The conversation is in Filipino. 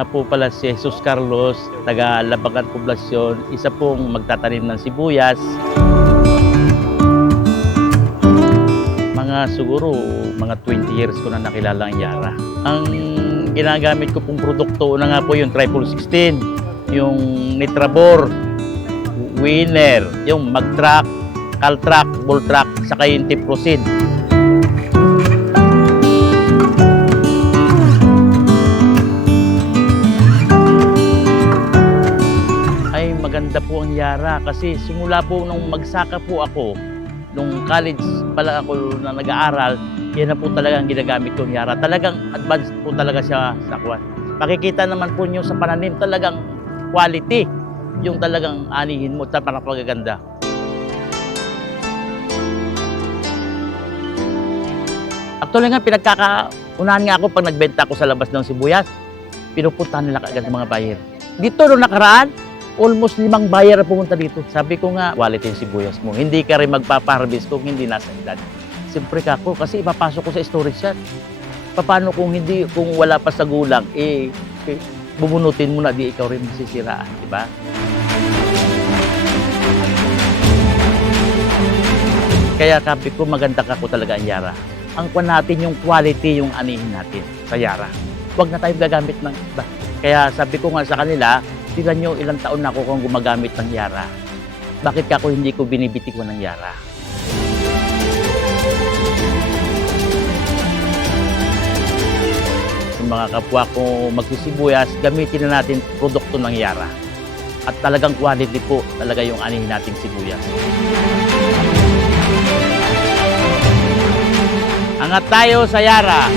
nga po pala si Jesus Carlos, taga Labagan Poblasyon, isa pong magtatanim ng sibuyas. Mga siguro, mga 20 years ko na nakilala ang Yara. Ang ginagamit ko pong produkto na nga po yung Triple 16, yung Nitrabor, Winner, yung Magtrack, Caltrack, Bulltrack, saka yung Tiprosid. Maganda po ang Yara kasi simula po nung magsaka po ako nung college pala ako na nag-aaral yan na po talaga ang ginagamit kong Yara talagang advanced po talaga siya sa kwan makikita naman po nyo sa pananim talagang quality yung talagang anihin mo sa parang pagaganda Actually nga, pinagkakaunahan nga ako pag nagbenta ako sa labas ng sibuyas. Pinupuntahan nila kaagad ng mga buyer. Dito nung nakaraan, almost limang buyer na pumunta dito. Sabi ko nga, quality yung sibuyas mo. Hindi ka rin magpapaharvest kung hindi nasa edad. Siyempre ka ako, kasi ipapasok ko sa storage yan. Paano kung hindi, kung wala pa sa gulang, eh, eh bubunutin mo na, di ikaw rin masisiraan, di ba? Kaya sabi ko, maganda ka ko talaga ang Yara. Ang kwan natin yung quality yung anihin natin sa Yara. Huwag na tayong gagamit ng iba. Kaya sabi ko nga sa kanila, tignan nyo ilang taon na ako kung gumagamit ng Yara. Bakit ka ako hindi ko binibitik ko ng Yara? Yung mga kapwa ko magsisibuyas, gamitin na natin produkto ng Yara. At talagang quality po talaga yung anihin nating sibuyas. Angat tayo sa Yara.